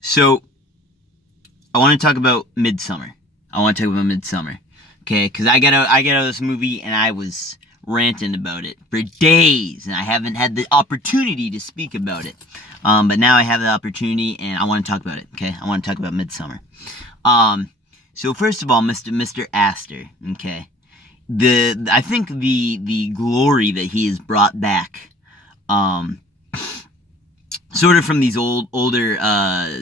So, I want to talk about Midsommar. Okay? Because I got out of this movie and I was ranting about it for days, and I haven't had the opportunity to speak about it. But now I have the opportunity, and I want to talk about it. Okay? I want to talk about Midsommar. So first of all, Mr. Astor. Okay? I think the glory that he has brought back, sort of from these older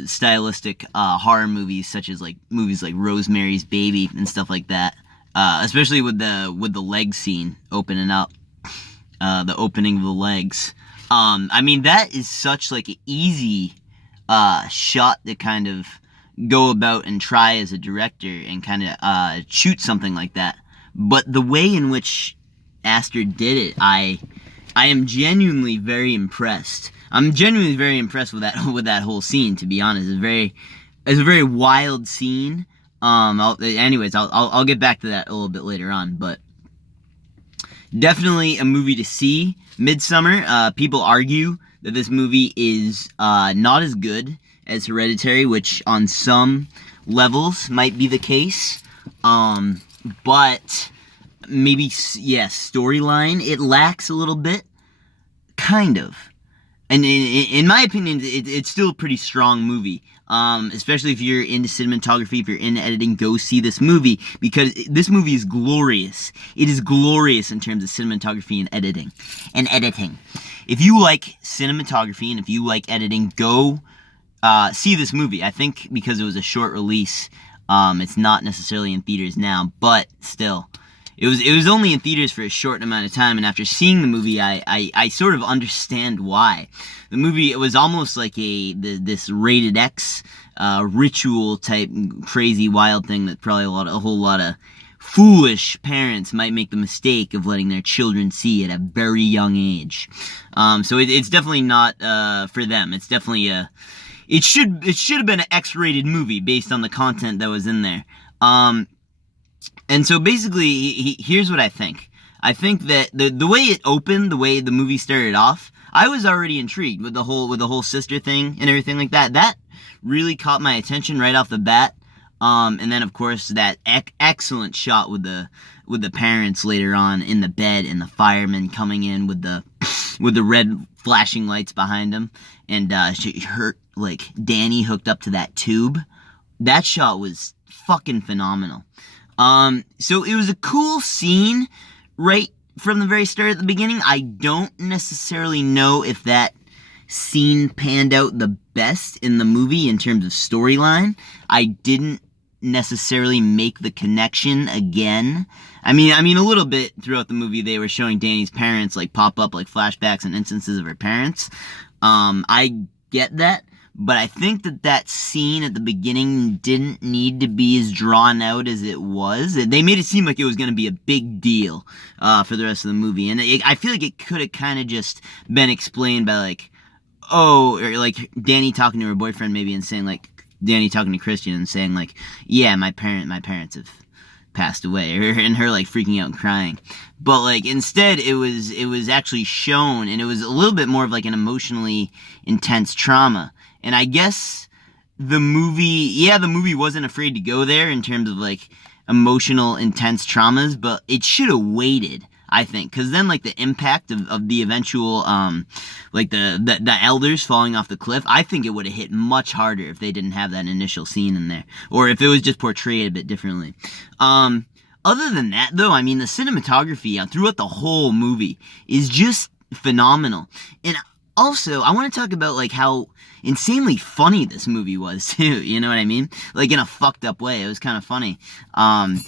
stylistic horror movies, such as like movies like Rosemary's Baby and stuff like that. Especially with the leg scene opening up, the opening of the legs. I mean, that is such like an easy shot to kind of go about and try as a director and kind of shoot something like that. But the way in which Astor did it, I am genuinely very impressed. I'm genuinely very impressed with that whole scene. To be honest, it's a very wild scene. I'll get back to that a little bit later on, but definitely a movie to see. Midsommar. People argue that this movie is not as good as Hereditary, which on some levels might be the case. But maybe, yes, storyline, it lacks a little bit. Kind of. And in my opinion, it's still a pretty strong movie. Especially if you're into cinematography, if you're into editing, go see this movie, because this movie is glorious. It is glorious in terms of cinematography and editing. If you like cinematography and if you like editing, go see this movie. I think because it was a short release, it's not necessarily in theaters now, but still. It was only in theaters for a short amount of time, and after seeing the movie, I sort of understand why. The movie, it was almost like this rated X ritual type crazy wild thing that probably a whole lot of foolish parents might make the mistake of letting their children see at a very young age. So it's definitely not for them. It's definitely it should have been an X-rated movie based on the content that was in there. And so basically, here's what I think. I think that the way it opened, the way the movie started off, I was already intrigued with the whole sister thing and everything like that. That really caught my attention right off the bat. And then of course that excellent shot with the parents later on in the bed and the firemen coming in with the red flashing lights behind them, and Danny hooked up to that tube. That shot was fucking phenomenal. So it was a cool scene right from the very start at the beginning. I don't necessarily know if that scene panned out the best in the movie in terms of storyline. I didn't necessarily make the connection again. I mean a little bit throughout the movie they were showing Danny's parents like pop up like flashbacks and instances of her parents. I get that. But I think that scene at the beginning didn't need to be as drawn out as it was. They made it seem like it was going to be a big deal for the rest of the movie. And I feel like it could have kind of just been explained by like, or like Danny talking to her boyfriend maybe and saying like, Danny talking to Christian and saying like, yeah, my parents have passed away, and her like freaking out and crying. But like instead it was actually shown, and it was a little bit more of like an emotionally intense trauma. And I guess the movie wasn't afraid to go there in terms of like emotional intense traumas, but it should have waited, I think, because then like the impact of the eventual like the elders falling off the cliff, I think it would have hit much harder if they didn't have that initial scene in there, or if it was just portrayed a bit differently. Other than that though, I mean the cinematography throughout the whole movie is just phenomenal. And also, I want to talk about like how insanely funny this movie was too, you know what I mean? Like in a fucked up way. It was kind of funny.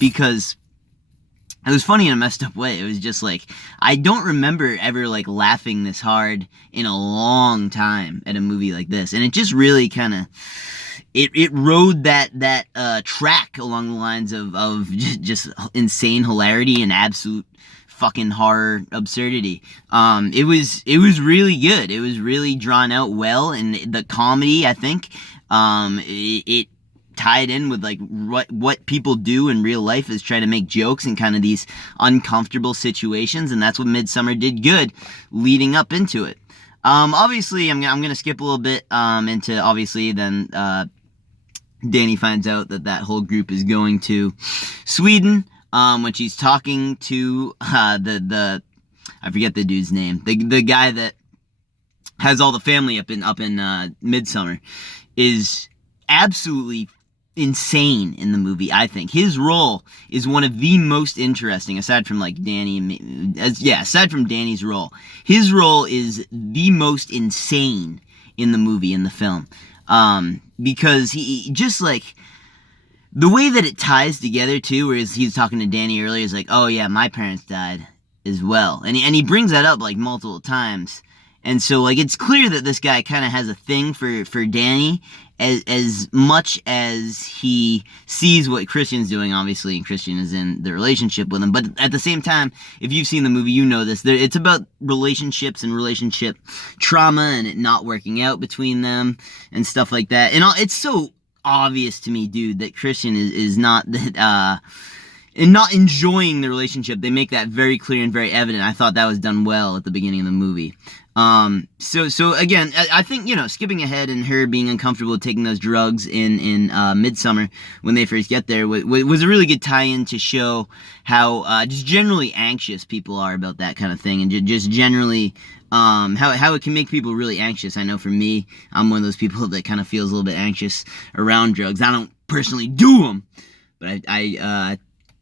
Because it was funny in a messed up way. It was just like, I don't remember ever like laughing this hard in a long time at a movie like this. And it just really kind of, it rode that track along the lines of just insane hilarity and absolute fucking horror absurdity. It was really good. It was really drawn out well, and the comedy, I think, it tied in with like what people do in real life is try to make jokes in kind of these uncomfortable situations, and that's what Midsommar did good leading up into it. Obviously, I'm gonna skip a little bit into obviously then Danny finds out that whole group is going to Sweden. When she's talking to the I forget the dude's name, the guy that has all the family up in Midsommar, is absolutely insane in the movie. I think his role is one of the most interesting, aside from like Danny, aside from Danny's role. His role is the most insane in the movie, in the film, because he just like the way that it ties together too, where he's talking to Danny earlier, is like, oh yeah, my parents died as well, and he brings that up like multiple times. And so, like, it's clear that this guy kind of has a thing for Danny as much as he sees what Christian's doing, obviously, and Christian is in the relationship with him. But at the same time, if you've seen the movie, you know this. It's about relationships and relationship trauma and it not working out between them and stuff like that. And it's so obvious to me, dude, that Christian is not that... and not enjoying the relationship. They make that very clear and very evident. I thought that was done well at the beginning of the movie. So again, I think, skipping ahead and her being uncomfortable with taking those drugs in Midsommar when they first get there was a really good tie-in to show how just generally anxious people are about that kind of thing, and just generally how it can make people really anxious. I know for me, I'm one of those people that kind of feels a little bit anxious around drugs. I don't personally do them, but I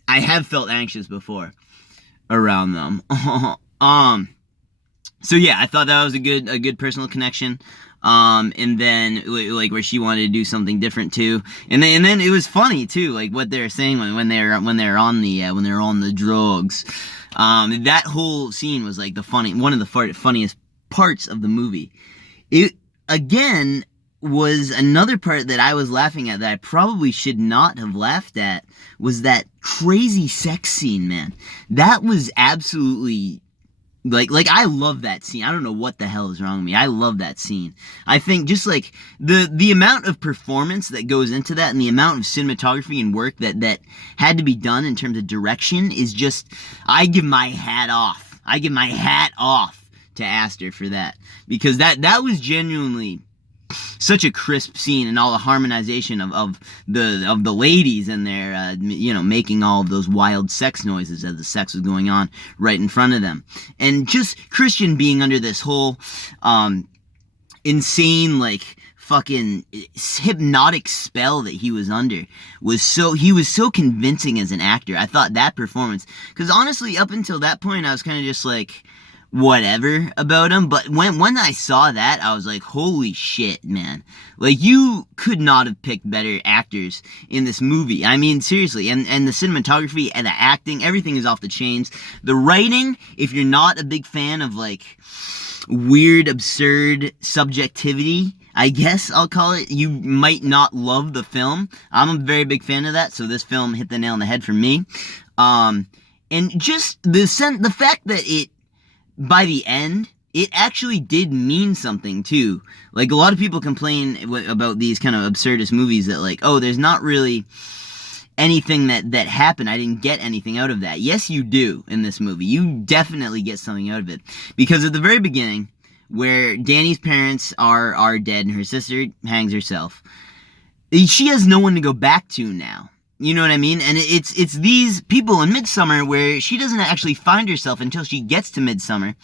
have felt anxious before around them. So yeah, I thought that was a good personal connection. And then like where she wanted to do something different too. And then it was funny too, like what they were saying when they're on the drugs. That whole scene was like one of the funniest parts of the movie. It again was another part that I was laughing at that I probably should not have laughed at, was that crazy sex scene, man. That was absolutely like I love that scene. I don't know what the hell is wrong with me. I love that scene. I think just like the amount of performance that goes into that and the amount of cinematography and work that had to be done in terms of direction is just, I give my hat off. I give my hat off to Aster for that, because that was genuinely such a crisp scene, and all the harmonization of the ladies in there, making all of those wild sex noises as the sex was going on right in front of them, and just Christian being under this whole insane like fucking hypnotic spell that he was under he was so convincing as an actor. I thought that performance, because honestly up until that point I was kind of just like whatever about him, but when I saw that, I was like, holy shit, man. Like, you could not have picked better actors in this movie. I mean, seriously, and the cinematography and the acting, everything is off the chains. The writing, if you're not a big fan of, like, weird, absurd subjectivity, I guess I'll call it, you might not love the film. I'm a very big fan of that, so this film hit the nail on the head for me. And just the fact that it, by the end, it actually did mean something too. Like, a lot of people complain about these kind of absurdist movies that like, oh, there's not really anything that happened. I didn't get anything out of that. Yes, you do in this movie. You definitely get something out of it. Because at the very beginning, where Danny's parents are dead and her sister hangs herself, she has no one to go back to now. You know what I mean? And it's these people in Midsommar where she doesn't actually find herself until she gets to Midsommar,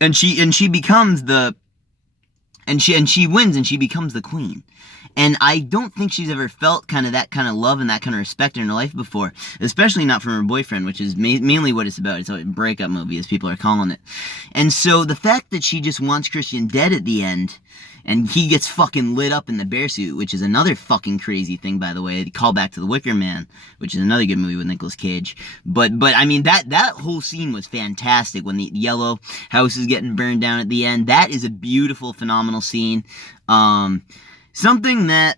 and she becomes she wins and she becomes the queen. And I don't think she's ever felt that kind of love and that kind of respect in her life before, especially not from her boyfriend, which is mainly what it's about. It's a breakup movie, as people are calling it. And so the fact that she just wants Christian dead at the end, and he gets fucking lit up in the bear suit, which is another fucking crazy thing, by the way. Call back to The Wicker Man, which is another good movie with Nicolas Cage. But I mean, that whole scene was fantastic when the yellow house is getting burned down at the end. That is a beautiful, phenomenal scene. Something that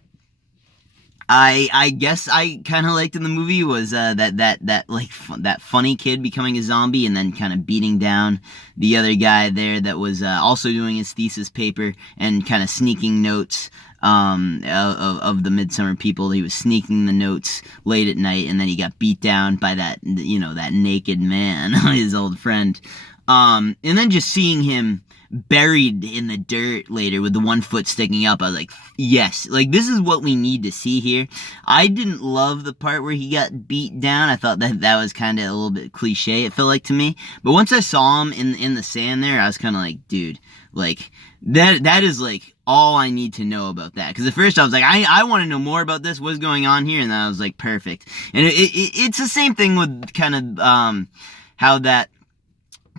I guess I kind of liked in the movie was that funny kid becoming a zombie and then kind of beating down the other guy there that was also doing his thesis paper and kind of sneaking notes of the Midsommar people. He was sneaking the notes late at night, and then he got beat down by that naked man, his old friend. And then just seeing him buried in the dirt later with the one foot sticking up. I was like, yes, like this is what we need to see here. I didn't love the part where he got beat down. I thought that was kind of a little bit cliche, it felt like to me. But once I saw him in the sand there, I was kind of like, dude, like that is like all I need to know about that. Because at first I was like, I want to know more about this, what's going on here, and then I was like, perfect. And it's the same thing with kind of how that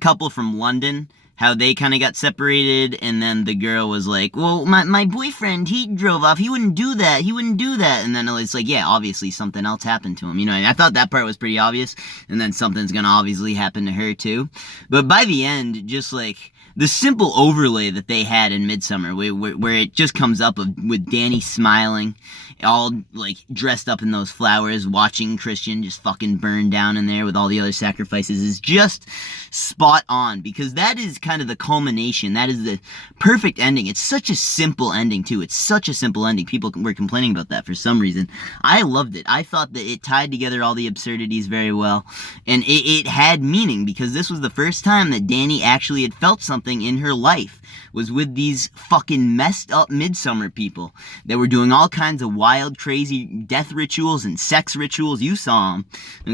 couple from London, how they kind of got separated, and then the girl was like, well, my boyfriend, he drove off, he wouldn't do that, and then it's like, yeah, obviously something else happened to him, you know. I thought that part was pretty obvious, and then something's gonna obviously happen to her too. But by the end, just like the simple overlay that they had in Midsommar, where it just comes up with Danny smiling, all like dressed up in those flowers, watching Christian just fucking burn down in there with all the other sacrifices, is just spot on, because that is kind of the culmination. That is the perfect ending. It's such a simple ending too. It's such a simple ending. People were complaining about that for some reason. I loved it. I thought that it tied together all the absurdities very well, and it had meaning, because this was the first time that Danny actually had felt something in her life, was with these fucking messed up Midsommar people that were doing all kinds of wild, crazy death rituals and sex rituals. You saw them,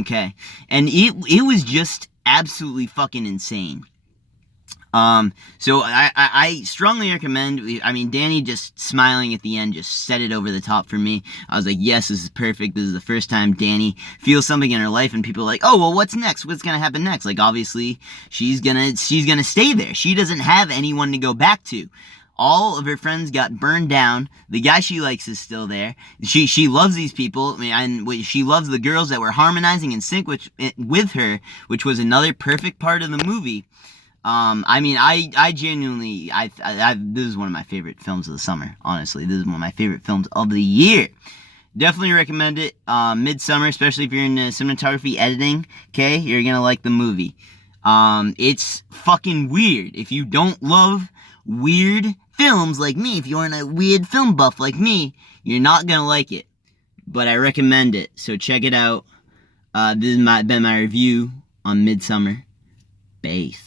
okay? And it was just absolutely fucking insane. So I strongly recommend, I mean, Danny just smiling at the end just set it over the top for me. I was like, yes, this is perfect. This is the first time Danny feels something in her life, and people are like, oh, well, what's next? What's gonna happen next? Like, obviously, she's gonna stay there. She doesn't have anyone to go back to. All of her friends got burned down. The guy she likes is still there. She loves these people, and she loves the girls that were harmonizing in sync with her, which was another perfect part of the movie. I mean, I genuinely, this is one of my favorite films of the summer, honestly. This is one of my favorite films of the year. Definitely recommend it. Midsommar, especially if you're into cinematography editing, okay, you're gonna like the movie. It's fucking weird. If you don't love weird films like me, if you're a weird film buff like me, you're not gonna like it. But I recommend it, so check it out. This has been my review on Midsommar. Bass.